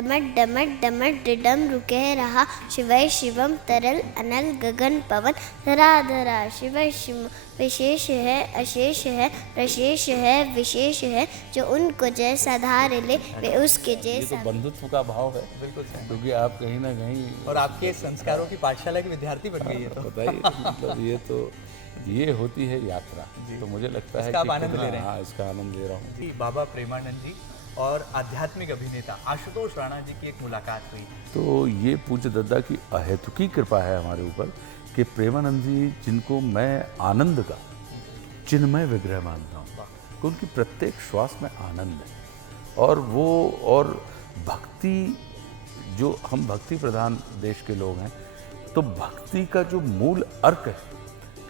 डमट डमट डमट डिडम रुके रहा, शिवय शिवम तरल अनल गगन पवन, धरा धरा शिवय शिव विशेष है अशेष है प्रशेष है विशेष है, जो उनको जैसा धार ले वे उसके ये तो जैसा। बंधुत्व का भाव है, बिल्कुल सही। क्योंकि आप कहीं ना कहीं और आपके संस्कारों की पाठशाला के विद्यार्थी बन गई है तो बताइए, मतलब ये होती है यात्रा। तो मुझे लगता है इसका आप कि आनंद कितना- ले रहे हैं। हाँ, इसका आनंद ले रहा हूँ। जी, बाबा प्रेमानंद जी और आध्यात्मिक अभिनेता आशुतोष राणा जी की एक मुलाकात हुई। तो ये पूज्य दद्दा की अहेतुकी कृपा है हमारे ऊपर कि प्रेमानंद जी, जिनको मैं आनंद का चिन्मय विग्रह मानता हूँ, कि उनकी प्रत्येक श्वास में आनंद है। और भक्ति, जो हम भक्ति प्रधान देश के लोग हैं, तो भक्ति का जो मूल अर्थ है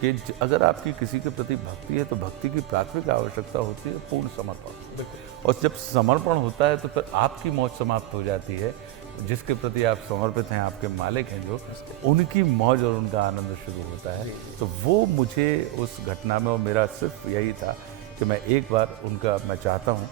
कि अगर आपकी किसी के प्रति भक्ति है तो भक्ति की प्राथमिक आवश्यकता होती है पूर्ण समर्पण। और जब समर्पण होता है तो फिर आपकी मौज समाप्त हो जाती है। जिसके प्रति आप समर्पित हैं, आपके मालिक हैं जो, उनकी मौज और उनका आनंद शुरू होता है। तो वो मुझे उस घटना में, और मेरा सिर्फ यही था कि मैं एक बार मैं चाहता हूँ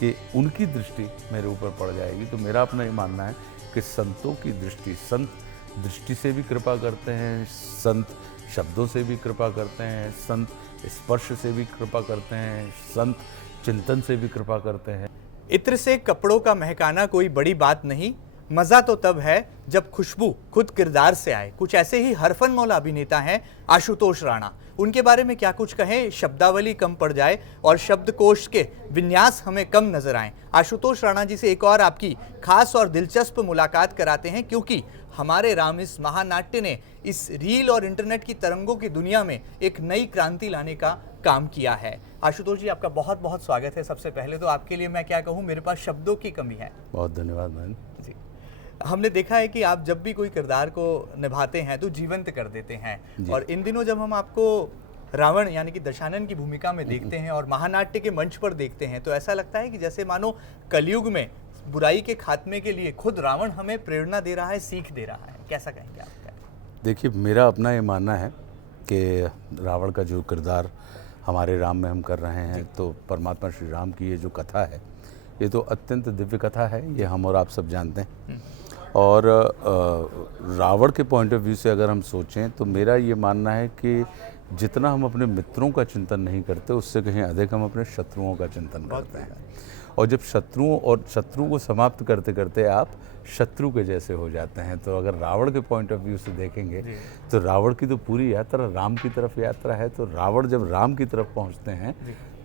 कि उनकी दृष्टि मेरे ऊपर पड़ जाएगी। तो मेरा अपना ये मानना है कि संतों की दृष्टि, संत दृष्टि से भी कृपा करते हैं, संत शब्दों से भी कृपा करते हैं, संत स्पर्श से भी कृपा करते हैं, संत चिंतन से भी कृपा करते हैं। इत्र से कपड़ों का महकाना कोई बड़ी बात नहीं, मजा तो तब है जब खुशबू खुद किरदार से आए। कुछ ऐसे ही हरफन मौला अभिनेता हैं आशुतोष राणा। उनके बारे में क्या कुछ कहें, शब्दावली कम पड़ जाए और शब्दकोश के विन्यास हमें कम नजर आए। आशुतोष राणा जी से एक और आपकी खास और दिलचस्प मुलाकात कराते हैं, क्योंकि हमारे राम इस महानाट्य ने इस रील और इंटरनेट की तरंगों की दुनिया में एक नई क्रांति लाने का काम किया है। आशुतोष जी, आपका बहुत बहुत स्वागत है। सबसे पहले तो आपके लिए मैं क्या कहूँ, मेरे पास शब्दों की कमी है। बहुत धन्यवाद मैन जी, हमने देखा है कि आप जब भी कोई किरदार को निभाते हैं तो जीवंत कर देते हैं। और इन दिनों जब हम आपको रावण यानी कि दशानन की भूमिका में देखते हैं और महानाट्य के मंच पर देखते हैं, तो ऐसा लगता है कि जैसे मानो कलयुग में बुराई के खात्मे के लिए खुद रावण हमें प्रेरणा दे रहा है, सीख दे रहा है। कैसा कहेंगे आप? देखिए, मेरा अपना ये मानना है कि रावण का जो किरदार हमारे राम में हम कर रहे हैं, तो परमात्मा श्री राम की ये जो कथा है, ये तो अत्यंत दिव्य कथा है, ये हम और आप सब जानते हैं। और रावण के पॉइंट ऑफ व्यू से अगर हम सोचें तो मेरा ये मानना है कि जितना हम अपने मित्रों का चिंतन नहीं करते, उससे कहीं अधिक हम अपने शत्रुओं का चिंतन करते हैं। और जब शत्रु को समाप्त करते करते आप शत्रु के जैसे हो जाते हैं। तो अगर रावण के पॉइंट ऑफ व्यू से देखेंगे तो रावण की तो पूरी यात्रा राम की तरफ यात्रा है। तो रावण जब राम की तरफ पहुंचते हैं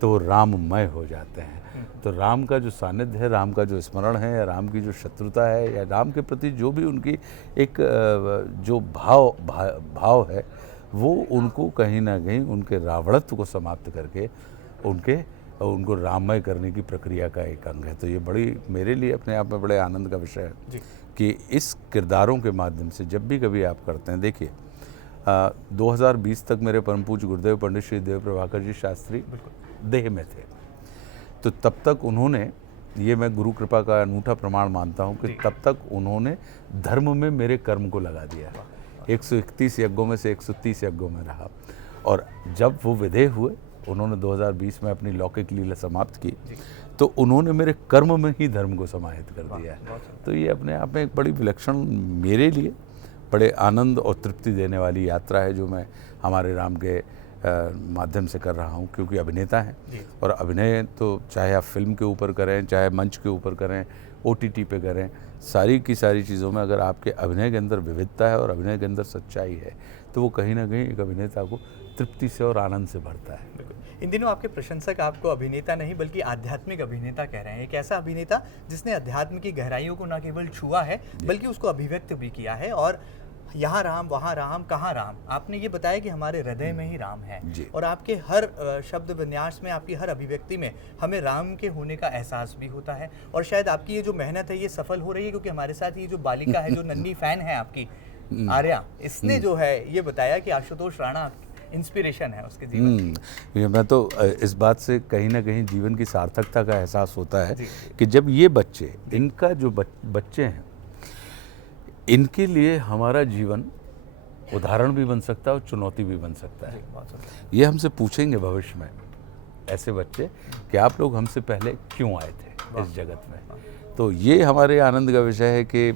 तो वो राममय हो जाते हैं। तो राम का जो सानिध्य है, राम का जो स्मरण है, या राम की जो शत्रुता है, या राम के प्रति जो भी उनकी एक जो भाव है, वो उनको कहीं ना कहीं उनके रावणत्व को समाप्त करके उनको राममय करने की प्रक्रिया का एक अंग है। तो ये बड़ी मेरे लिए अपने आप में बड़े आनंद का विषय है कि इस किरदारों के माध्यम से जब भी कभी आप करते हैं। देखिए, 2020 तक मेरे परम पूज्य गुरुदेव पंडित श्री देव प्रभाकर जी शास्त्री देह में थे। तो तब तक उन्होंने, ये मैं गुरु कृपा का अनूठा प्रमाण मानता हूँ कि तब तक उन्होंने धर्म में मेरे कर्म को लगा दिया। 131 यज्ञों में से 130 यज्ञों में रहा। और जब वो विदेह हुए, उन्होंने 2020 में अपनी लौकिक लीला समाप्त की, तो उन्होंने मेरे कर्म में ही धर्म को समाहित कर दिया है। तो ये अपने आप में एक बड़ी विलक्षण, मेरे लिए बड़े आनंद और तृप्ति देने वाली यात्रा है, जो मैं हमारे राम के माध्यम से कर रहा हूँ। क्योंकि अभिनेता हैं, और अभिनय तो चाहे आप फिल्म के ऊपर करें, चाहे मंच के ऊपर करें, OTT पे करें, सारी की सारी चीज़ों में अगर आपके अभिनय के अंदर विविधता है और अभिनय के अंदर सच्चाई है, तो वो कहीं ना कहीं एक अभिनेता को तृप्ति से और आनंद से भरता है। इन दिनों आपके प्रशंसक आपको अभिनेता नहीं बल्कि आध्यात्मिक अभिनेता कह रहे हैं। एक ऐसा अभिनेता जिसने अध्यात्म की गहराइयों को न केवल छुआ है बल्कि उसको अभिव्यक्त भी किया है। और यहाँ राम, वहाँ राम, कहाँ राम, आपने ये बताया कि हमारे हृदय में ही राम है। और आपके हर शब्द विन्यास में, आपकी हर अभिव्यक्ति में हमें राम के होने का एहसास भी होता है। और शायद आपकी ये जो मेहनत है ये सफल हो रही है, क्योंकि हमारे साथ ये जो बालिका है, जो नन्ही फैन है आपकी, आर्या, इसने जो है ये बताया कि आशुतोष राणा इंस्पिरेशन है उसके जीवन की। मैं तो इस बात से कहीं ना कहीं जीवन की सार्थकता का एहसास होता है कि जब ये बच्चे, इनका जो बच्चे हैं, इनके लिए हमारा जीवन उदाहरण भी बन सकता है और चुनौती भी बन सकता है। ये हमसे पूछेंगे भविष्य में ऐसे बच्चे कि आप लोग हमसे पहले क्यों आए थे, इस जगत में। तो ये हमारे आनंद का विषय है कि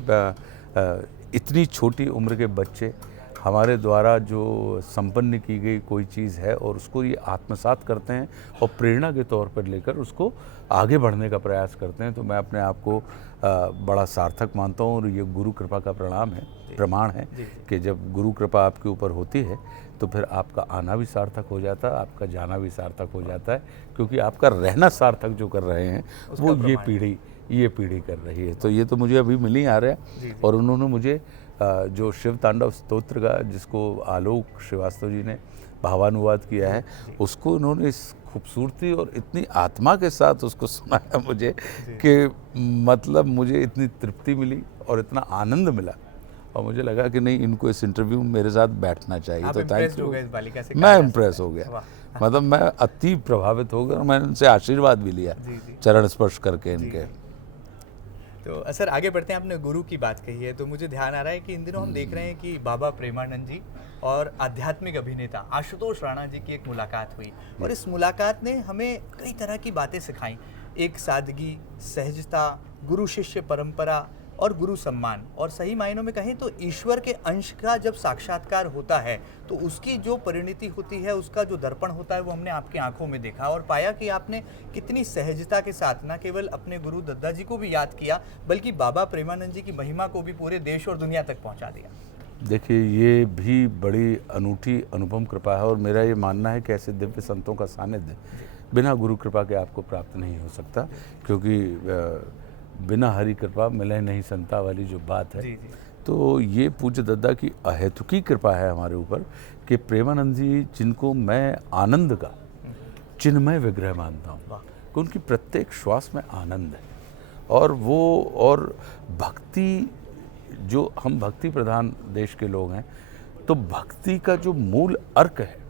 इतनी छोटी उम्र के बच्चे हमारे द्वारा जो संपन्न की गई कोई चीज़ है और उसको ये आत्मसात करते हैं और प्रेरणा के तौर पर लेकर उसको आगे बढ़ने का प्रयास करते हैं। तो मैं अपने आप को बड़ा सार्थक मानता हूँ और ये गुरु कृपा का प्रमाण है कि जब गुरु कृपा आपके ऊपर होती है तो फिर आपका आना भी सार्थक हो जाता है, आपका जाना भी सार्थक हो जाता है, क्योंकि आपका रहना सार्थक जो कर रहे हैं वो ये पीढ़ी कर रही है। तो ये तो मुझे अभी मिल ही आ रहा है। और उन्होंने मुझे जो शिव तांडव स्तोत्र का, जिसको आलोक श्रीवास्तव जी ने भावानुवाद किया है, उसको उन्होंने इस खूबसूरती और इतनी आत्मा के साथ उसको सुनाया मुझे कि मतलब मुझे इतनी तृप्ति मिली और इतना आनंद मिला और मुझे लगा कि नहीं, इनको इस इंटरव्यू में मेरे साथ बैठना चाहिए। तो थैंक यू। मैं इम्प्रेस हो गया, मतलब मैं अति प्रभावित हो गया और मैंने उनसे आशीर्वाद भी लिया चरण स्पर्श करके इनके। तो सर आगे बढ़ते हैं, आपने गुरु की बात कही है तो मुझे ध्यान आ रहा है कि इन दिनों हम देख रहे हैं कि बाबा प्रेमानंद जी और आध्यात्मिक अभिनेता आशुतोष राणा जी की एक मुलाकात हुई और इस मुलाकात ने हमें कई तरह की बातें सिखाई। एक सादगी, सहजता, गुरु शिष्य परंपरा और गुरु सम्मान, और सही मायनों में कहें तो ईश्वर के अंश का जब साक्षात्कार होता है तो उसकी जो परिणति होती है, उसका जो दर्पण होता है, वो हमने आपकी आंखों में देखा और पाया कि आपने कितनी सहजता के साथ न केवल अपने गुरु दद्दा जी को भी याद किया बल्कि बाबा प्रेमानंद जी की महिमा को भी पूरे देश और दुनिया तक पहुंचा दिया। देखिए, ये भी बड़ी अनूठी अनुपम कृपा है और मेरा ये मानना है कि ऐसे दिव्य संतों का सानिध्य बिना गुरु कृपा के आपको प्राप्त नहीं हो सकता, क्योंकि बिना हरि कृपा मिले नहीं संता वाली जो बात है। तो ये पूज्य दद्दा की अहेतुकी कृपा है हमारे ऊपर कि प्रेमानंद जी, जिनको मैं आनंद का चिन्मय विग्रह मानता हूँ, कि उनकी प्रत्येक श्वास में आनंद है और भक्ति, जो हम भक्ति प्रधान देश के लोग हैं, तो भक्ति का जो मूल अर्क है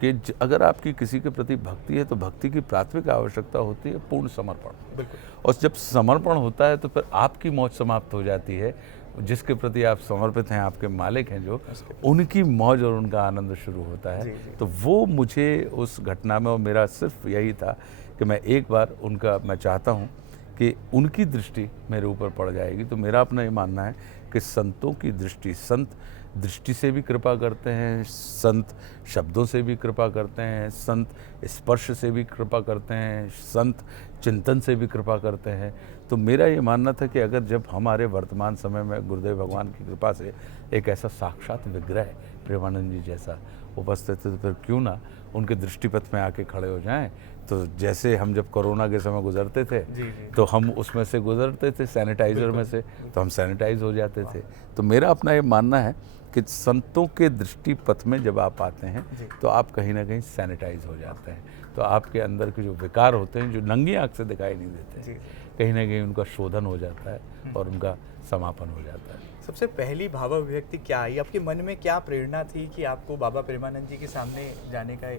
कि अगर आपकी किसी के प्रति भक्ति है तो भक्ति की प्राथमिक आवश्यकता होती है पूर्ण समर्पण। और जब समर्पण होता है तो फिर आपकी मौज समाप्त हो जाती है, जिसके प्रति आप समर्पित हैं, आपके मालिक हैं जो, उनकी मौज और उनका आनंद शुरू होता है। तो वो मुझे उस घटना में, और मेरा सिर्फ यही था कि मैं एक बार मैं चाहता हूँ कि उनकी दृष्टि मेरे ऊपर पड़ जाएगी। तो मेरा अपना ये मानना है कि संतों की दृष्टि, संत दृष्टि से भी कृपा करते हैं, संत शब्दों से भी कृपा करते हैं, संत स्पर्श से भी कृपा करते हैं, संत चिंतन से भी कृपा करते हैं। तो मेरा ये मानना था कि अगर जब हमारे वर्तमान समय में गुरुदेव भगवान की कृपा से एक ऐसा साक्षात विग्रह प्रेमानंद जी जैसा उपस्थित है तो फिर क्यों ना उनके दृष्टिपथ में आके खड़े हो जाएं। तो जैसे हम जब कोरोना के समय गुजरते थे तो हम उसमें से गुजरते थे, सैनिटाइज़र में से, तो हम सैनिटाइज हो जाते थे। तो मेरा अपना ये मानना है कि संतों के दृष्टि पथ में जब आप आते हैं तो आप कहीं ना कहीं सैनिटाइज हो जाते हैं। तो आपके अंदर के जो विकार होते हैं, जो नंगी आँख से दिखाई नहीं देते, कहीं ना कहीं उनका शोधन हो जाता है और उनका समापन हो जाता है। सबसे पहली भाव अभिव्यक्ति क्या आई आपके मन में? क्या प्रेरणा थी कि आपको बाबा प्रेमानंद जी के सामने जाने का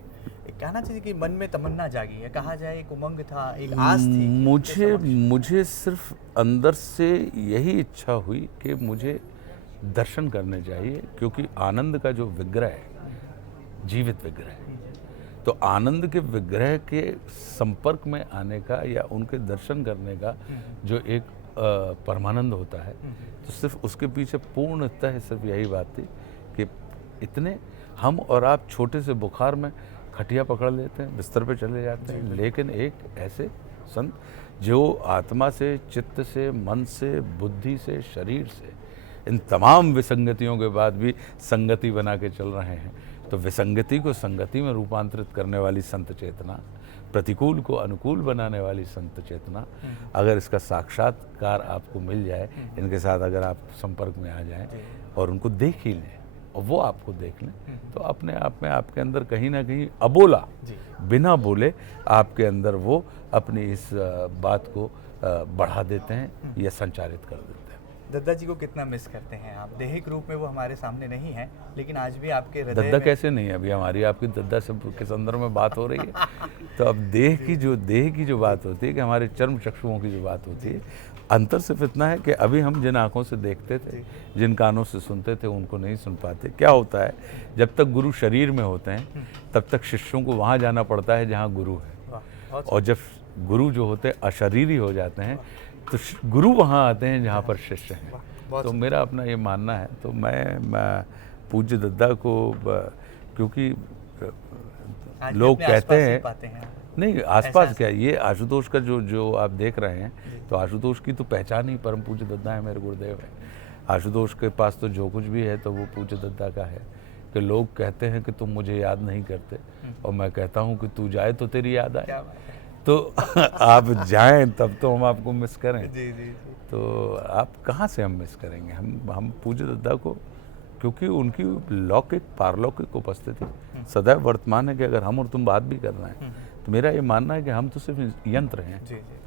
कहना चाहिए कि मन में तमन्ना जागी है, कहा जाए एक उमंग था, एक आस थी? मुझे सिर्फ अंदर से यही इच्छा हुई कि मुझे दर्शन करने चाहिए, क्योंकि आनंद का जो विग्रह है, जीवित विग्रह है, तो आनंद के विग्रह के संपर्क में आने का या उनके दर्शन करने का जो एक परमानंद होता है, तो सिर्फ उसके पीछे पूर्णतः सिर्फ यही बात थी कि इतने हम और आप छोटे से बुखार में खटिया पकड़ लेते हैं, बिस्तर पे चले जाते हैं, लेकिन एक ऐसे संत जो आत्मा से, चित्त से, मन से, बुद्धि से, शरीर से, इन तमाम विसंगतियों के बाद भी संगति बना के चल रहे हैं। तो विसंगति को संगति में रूपांतरित करने वाली संत चेतना, प्रतिकूल को अनुकूल बनाने वाली संत चेतना, अगर इसका साक्षात्कार आपको मिल जाए, इनके साथ अगर आप संपर्क में आ जाएं और उनको देख ही लें और वो आपको देख लें, तो अपने आप में आपके अंदर कहीं ना कहीं अबोला, बिना बोले आपके अंदर वो अपनी इस बात को बढ़ा देते हैं या संचारित कर देते हैं। दद्दा जी को कितना मिस करते हैं आप? देहिक रूप में वो हमारे सामने नहीं है, लेकिन आज भी आपके हृदय दद्दा कैसे नहीं है? अभी हमारी आपकी दद्दा से के संदर्भ में बात हो रही है। तो अब देह की जो बात होती है, कि हमारे चर्म चक्षुओं की जो बात होती है, अंतर सिर्फ इतना है कि अभी हम जिन आँखों से देखते थे, जिन कानों से सुनते थे, उनको नहीं सुन पाते। क्या होता है, जब तक गुरु शरीर में होते हैं तब तक शिष्यों को वहाँ जाना पड़ता है जहाँ गुरु है, और जब गुरु जो होते हैं अशरीरी हो जाते हैं, तो गुरु वहाँ आते हैं जहाँ पर शिष्य हैं। बहुत तो मेरा अपना ये मानना है। तो मैं पूज्य दद्दा को क्योंकि आज भी लोग अपने कहते आसपास ही हैं, पाते हैं। नहीं आसपास क्या, ये आशुतोष का जो आप देख रहे हैं, तो आशुतोष की तो पहचान ही परम पूज्य दद्दा है, मेरे गुरुदेव है। आशुतोष के पास तो जो कुछ भी है तो वो पूज्य दद्दा का है। कि लोग कहते हैं कि तुम मुझे याद नहीं करते, और मैं कहता हूँ कि तू जाए तो तेरी याद आए। क्या बात है। तो आप जाएं तब तो हम आपको मिस करें। जी जी जी। तो आप कहाँ से हम मिस करेंगे? हम पूज्य दद्दा को, क्योंकि उनकी लौकिक पारलौकिक उपस्थिति सदैव वर्तमान है। कि अगर हम और तुम बात भी कर रहे हैं तो मेरा ये मानना है कि हम तो सिर्फ यंत्र हैं। जी जी।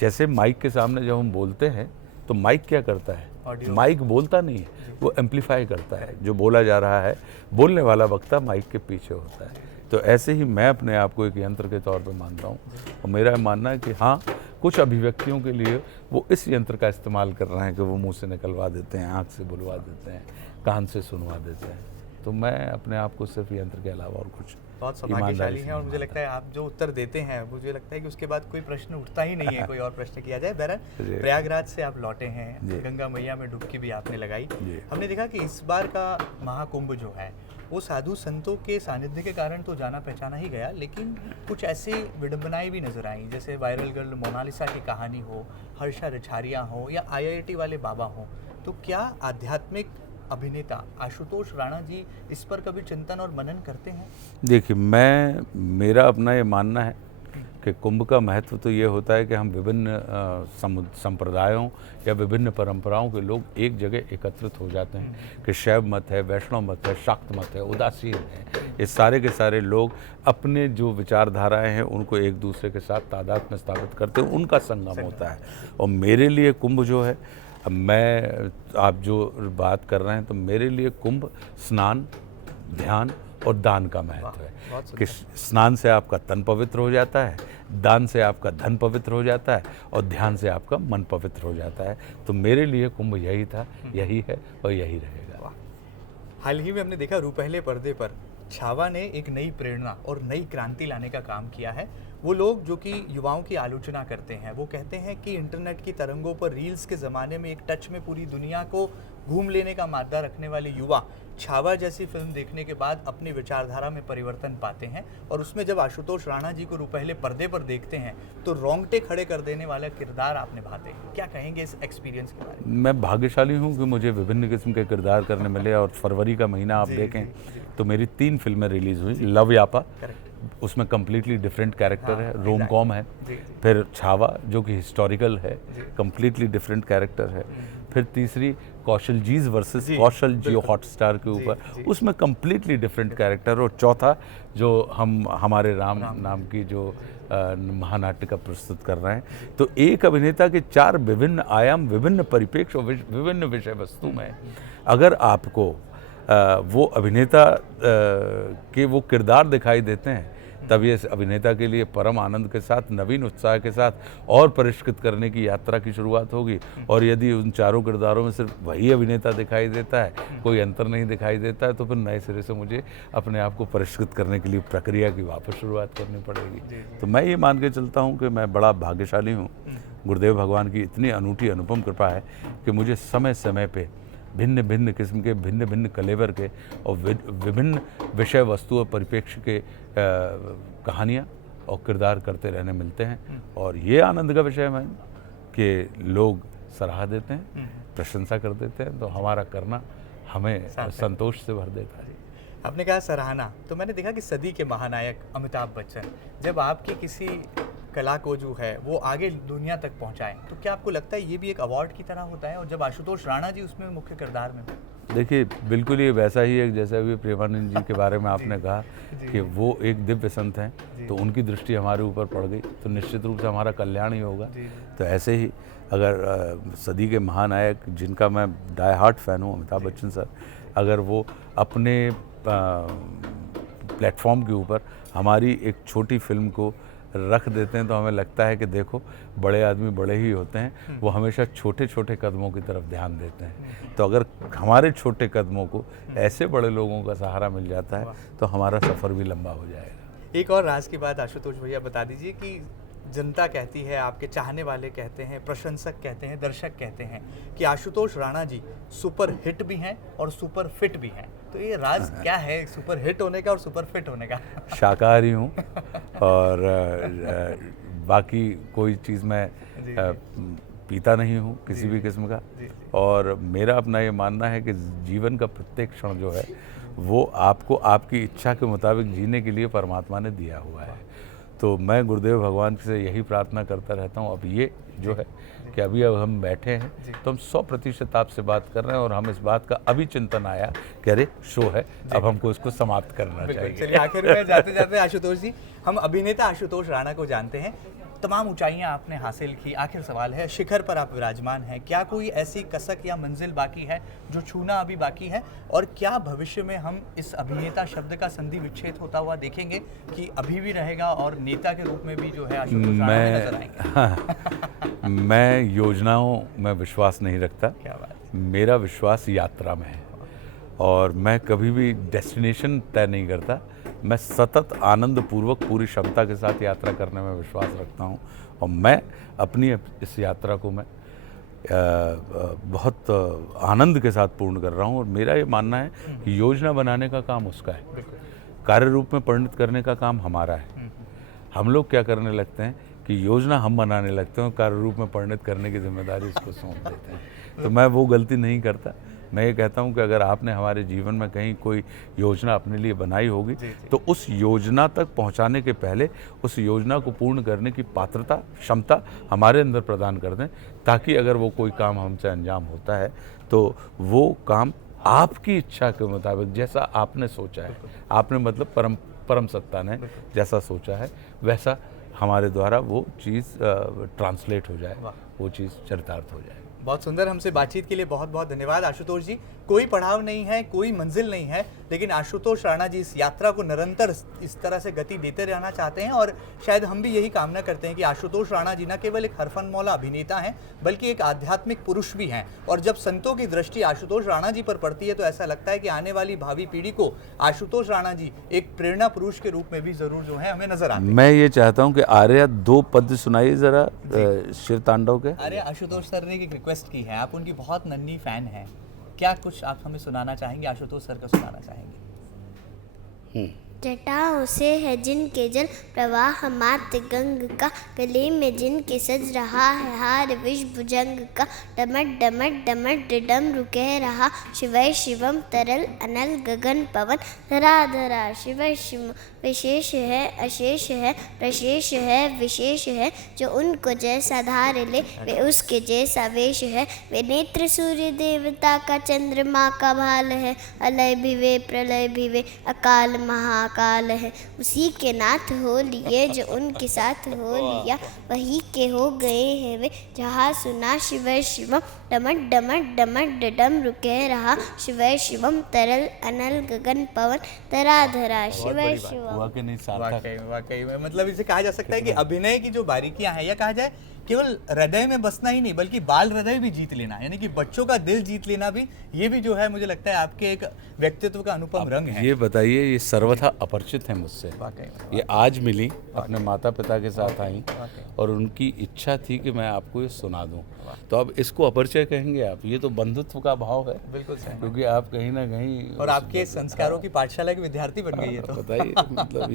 जैसे माइक के सामने जब हम बोलते हैं तो माइक क्या करता है? ऑडियो। माइक बोलता नहीं है, वो एम्पलीफाई करता है। जो बोला जा रहा है, बोलने वाला वक्ता माइक के पीछे होता है। तो ऐसे ही मैं अपने आप को एक यंत्र के तौर पे मानता हूँ। और मेरा मानना है कि हाँ, कुछ अभिव्यक्तियों के लिए वो इस यंत्र का इस्तेमाल कर रहे हैं कि वो मुंह से निकलवा देते हैं, आँख से बुलवा देते हैं, कान से सुनवा देते हैं। तो मैं अपने आप को सिर्फ यंत्र के अलावा और कुछ बहुत ईमानदारी सौभाग्यशाली से हैं। और नहीं मुझे लगता है आप जो उत्तर देते हैं, मुझे लगता है कि उसके बाद कोई प्रश्न उठता ही नहीं है कोई और प्रश्न किया जाए। बहरहाल जी। प्रयागराज से आप लौटे हैं, जी। गंगा मैया में डुबकी भी आपने लगाई। जी। हमने देखा कि इस बार का महाकुंभ जो है वो साधु संतों के सानिध्य के कारण तो जाना पहचाना ही गया, लेकिन कुछ ऐसी विडंबनाएं भी नजर आई, जैसे वायरल गर्ल मोनालिसा की कहानी हो, हर्षा रिछारिया हो, या IIT वाले बाबा हो। तो क्या आध्यात्मिक अभिनेता आशुतोष राणा जी इस पर कभी चिंतन और मनन करते हैं? देखिए, मेरा अपना ये मानना है कि कुंभ का महत्व तो ये होता है कि हम विभिन्न संप्रदायों या विभिन्न परंपराओं के लोग एक जगह एकत्रित हो जाते हैं। कि शैव मत है, वैष्णव मत है, शाक्त मत है, उदासीन है, ये सारे के सारे लोग अपने जो विचारधाराएं हैं उनको एक दूसरे के साथ तादाद में स्थापित करते हैं, उनका संगम होता है। और मेरे लिए कुंभ जो है, आप जो बात कर रहे हैं, तो मेरे लिए कुंभ स्नान, ध्यान और दान का महत्व है। कि स्नान से आपका तन पवित्र हो जाता है, दान से आपका धन पवित्र हो जाता है, और ध्यान से आपका मन पवित्र हो जाता है। तो मेरे लिए कुंभ यही था, यही है और यही रहेगा। हाल ही में हमने देखा रूपहले पर्दे पर छावा ने एक नई प्रेरणा और नई क्रांति लाने का काम किया है। वो लोग जो कि युवाओं की आलोचना करते हैं, वो कहते हैं कि इंटरनेट की तरंगों पर रील्स के ज़माने में एक टच में पूरी दुनिया को घूम लेने का मादा रखने वाले युवा छावा जैसी फिल्म देखने के बाद अपनी विचारधारा में परिवर्तन पाते हैं। और उसमें जब आशुतोष राणा जी को रूपहले पर्दे पर देखते हैं तो रोंगटे खड़े कर देने वाला किरदार आप निभाते हैं। क्या कहेंगे इस एक्सपीरियंस के बारे में? मैं भाग्यशाली हूँ कि मुझे विभिन्न किस्म के किरदार करने मिले। और फरवरी का महीना आप जी, देखें जी, जी। तो मेरी 3 फिल्में रिलीज़ हुई। Love यापा, correct. उसमें कम्प्लीटली डिफरेंट कैरेक्टर हाँ, है, हाँ, रोम कॉम है। जी, जी। फिर छावा जो कि हिस्टोरिकल है, जी। कम्प्लीटली डिफरेंट कैरेक्टर है। फिर तीसरी कौशल जीज वर्सेस जी, कौशल जियो बिल्कुल। हॉटस्टार के जी, ऊपर, जी। उसमें कम्प्लीटली डिफरेंट कैरेक्टर। और चौथा जो हम हमारे राम नाम की जो महानाट्य का प्रस्तुत कर रहे हैं। तो एक अभिनेता के 4 विभिन्न आयाम, विभिन्न परिप्रेक्ष्य और विभिन्न विषय वस्तु में अगर आपको वो अभिनेता के वो किरदार दिखाई देते हैं, तब ये अभिनेता के लिए परम आनंद के साथ, नवीन उत्साह के साथ और परिष्कृत करने की यात्रा की शुरुआत होगी। और यदि उन चारों किरदारों में सिर्फ वही अभिनेता दिखाई देता है, कोई अंतर नहीं दिखाई देता है, तो फिर नए सिरे से मुझे अपने आप को परिष्कृत करने के लिए प्रक्रिया की वापस शुरुआत करनी पड़ेगी। तो मैं ये मान के चलता हूँ कि मैं बड़ा भाग्यशाली हूँ। गुरुदेव भगवान की इतनी अनूठी अनुपम कृपा है कि मुझे समय समय पे भिन्न भिन्न किस्म के, भिन्न भिन्न कलेवर के और विभिन्न विषय वस्तु और परिप्रेक्ष्य के कहानियाँ और किरदार करते रहने मिलते हैं। और ये आनंद का विषय है कि लोग सराह देते हैं, प्रशंसा कर देते हैं, तो हमारा करना हमें संतोष से भर देता है। आपने कहा सराहना, तो मैंने देखा कि सदी के महानायक अमिताभ बच्चन जब आपकी किसी कला को जो है वो आगे दुनिया तक पहुंचाएं, तो क्या आपको लगता है ये भी एक अवार्ड की तरह होता है? और जब आशुतोष राणा जी उसमें मुख्य किरदार में, देखिए बिल्कुल ये वैसा ही है जैसा अभी प्रेमानंद जी के बारे में आपने कहा कि वो एक दिव्य संत हैं, तो उनकी दृष्टि हमारे ऊपर पड़ गई तो निश्चित रूप से हमारा कल्याण ही होगा। तो ऐसे ही अगर सदी के महानायक जिनका मैं डाई हार्ट फैन हूँ, अमिताभ बच्चन सर, अगर वो अपने प्लेटफॉर्म के ऊपर हमारी एक छोटी फिल्म को रख देते हैं, तो हमें लगता है कि देखो बड़े आदमी बड़े ही होते हैं, वो हमेशा छोटे छोटे कदमों की तरफ ध्यान देते हैं। तो अगर हमारे छोटे कदमों को ऐसे बड़े लोगों का सहारा मिल जाता है तो हमारा सफ़र भी लंबा हो जाएगा। एक और राज की बात आशुतोष भैया बता दीजिए कि जनता कहती है, आपके चाहने वाले कहते हैं, प्रशंसक कहते हैं, दर्शक कहते हैं कि आशुतोष राणा जी सुपर हिट भी हैं और सुपर फिट भी हैं। तो ये राज क्या है सुपर हिट होने का और सुपर फिट होने का? शाकाहारी हूँ और बाकी कोई चीज़ मैं पीता नहीं हूँ किसी भी किस्म का। और मेरा अपना ये मानना है कि जीवन का प्रत्येक क्षण जो है वो आपको आपकी इच्छा के मुताबिक जीने के लिए परमात्मा ने दिया हुआ है। तो मैं गुरुदेव भगवान से यही प्रार्थना करता रहता हूँ। अब ये जो है कि अभी अब हम बैठे हैं तो हम 100% आपसे बात कर रहे हैं और हम इस बात का अभी चिंतन आया कि अरे शो है, अब हमको इसको समाप्त करना चाहिए। चलिए आखिर में जाते जाते आशुतोष जी, हम अभिनेता आशुतोष राणा को जानते हैं। तमाम ऊंचाइयां आपने हासिल की, आखिर सवाल है शिखर पर आप विराजमान हैं, क्या कोई ऐसी कसक या मंजिल बाकी है जो छूना अभी बाकी है? और क्या भविष्य में हम इस अभिनेता शब्द का संधि विच्छेद होता हुआ देखेंगे कि अभी भी रहेगा और नेता के रूप में भी जो है आशुतोष राणा नजर आएंगे? मैं योजनाओं में विश्वास नहीं रखता। क्या बात, मेरा विश्वास यात्रा में है और मैं कभी भी डेस्टिनेशन तय नहीं करता। मैं सतत आनंद पूर्वक पूरी क्षमता के साथ यात्रा करने में विश्वास रखता हूँ और मैं अपनी इस यात्रा को मैं बहुत आनंद के साथ पूर्ण कर रहा हूँ। और मेरा ये मानना है कि योजना बनाने का काम उसका है, कार्य रूप में परिणत करने का काम हमारा है। हम लोग क्या करने लगते हैं कि योजना हम बनाने लगते हैं और कार्य रूप में परिणत करने की जिम्मेदारी उसको सौंप देते हैं। तो मैं वो गलती नहीं करता। मैं ये कहता हूँ कि अगर आपने हमारे जीवन में कहीं कोई योजना अपने लिए बनाई होगी तो उस योजना तक पहुँचाने के पहले उस योजना को पूर्ण करने की पात्रता, क्षमता हमारे अंदर प्रदान कर दें, ताकि अगर वो कोई काम हमसे अंजाम होता है तो वो काम आपकी इच्छा के मुताबिक, जैसा आपने सोचा है, आपने मतलब परम सत्ता ने जैसा सोचा है वैसा हमारे द्वारा वो चीज़ ट्रांसलेट हो जाए, वो चीज़ चरितार्थ हो जाए। बहुत सुंदर। हमसे बातचीत के लिए बहुत बहुत धन्यवाद आशुतोष जी। कोई पड़ाव नहीं है, कोई मंजिल नहीं है, लेकिन आशुतोष राणा जी इस यात्रा को निरंतर इस तरह से गति देते रहना चाहते हैं और शायद हम भी यही कामना करते हैं कि आशुतोष राणा जी न केवल एक हरफनमौला अभिनेता हैं बल्कि एक आध्यात्मिक पुरुष भी हैं। और जब संतों की दृष्टि आशुतोष राणा जी पर पड़ती है तो ऐसा लगता है कि आने वाली भावी पीढ़ी को आशुतोष राणा जी एक प्रेरणा पुरुष के रूप में भी जरूर जो है हमें नजर आते हैं। मैं ये चाहता हूँ कि आर्या 2 पद्य सुनाइए जरा शिव तांडव के। अरे आशुतोष सर ने एक रिक्वेस्ट की है, आप उनकी बहुत नन्ही फैन हैं, क्या कुछ आप हमें सुनाना चाहेंगे? आशुतोष सर का सुनाना चाहेंगे? जटाओं से है जिनके जल प्रवाह मात गंग का, गले में जिनके सज रहा है हार विष भुजंग का, डमट डमट डमट डिडम रुके रहा शिवय शिवम तरल अनल गगन पवन, धरा धरा शिवय शिव विशेष है अशेष है प्रशेष है विशेष है, जो उनको जैसा धार ले वे उसके जैसा वेश है, वे नेत्र सूर्य देवता का चंद्रमा का भाल है, अलय भी वे प्रलय भी वे अकाल महाकाल है, उसी के नाथ हो लिए जो उनके साथ हो लिया, वही के हो गए हैं वे जहाँ सुना शिवय शिवम, डमट डमट डमट डडम रुके रहा शिवय शिवम तरल अनल गगन पवन, धरा धरा शिवय शिवम। वाकई में मतलब इसे कहा जा सकता है कि अभिनय की जो बारीकियां हैं, या कहा जाए केवल हृदय में बसना ही नहीं बल्कि बाल हृदय भी जीत लेना, यानी कि बच्चों का दिल जीत लेना भी, ये भी जो है मुझे लगता है आपके एक व्यक्तित्व का अनुपम रंग है। ये बताइए, ये सर्वथा अपरिचित है मुझसे, ये आज मिली, अपने माता पिता के साथ आई और उनकी इच्छा थी कि मैं आपको ये सुना दूं, तो अब इसको अपरिचय कहेंगे आप? ये तो बंधुत्व का भाव है। बिल्कुल सही, क्योंकि आप कहीं ना कहीं और आपके संस्कारों की पाठशाला के विद्यार्थी बन गई है। तो बताइए, मतलब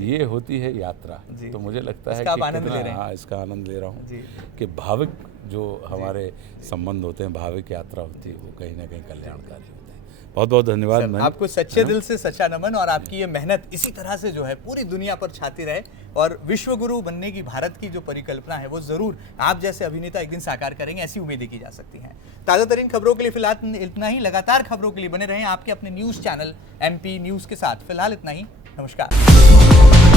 ये होती है यात्रा। तो मुझे लगता है कि हाँ, इसका आनंद ले रहा हूँ कि भाविक जो हमारे संबंध होते हैं, भाविक यात्रा होती है, वो कहीं ना कहीं कल्याणकारी होते हैं। बहुत बहुत धन्यवाद। आपको सच्चे दिल से सच्चा नमन, और आपकी ये मेहनत इसी तरह से जो है पूरी दुनिया पर छाती रहे और विश्व गुरु बनने की भारत की जो परिकल्पना है वो जरूर आप जैसे अभिनेता एक दिन साकार करेंगे, ऐसी उम्मीदें की जा सकती हैं। ताज़ा तरीन खबरों के लिए फिलहाल इतना ही। लगातार खबरों के लिए बने रहें आपके अपने न्यूज़ चैनल MP न्यूज़ के साथ। फिलहाल इतना ही, नमस्कार।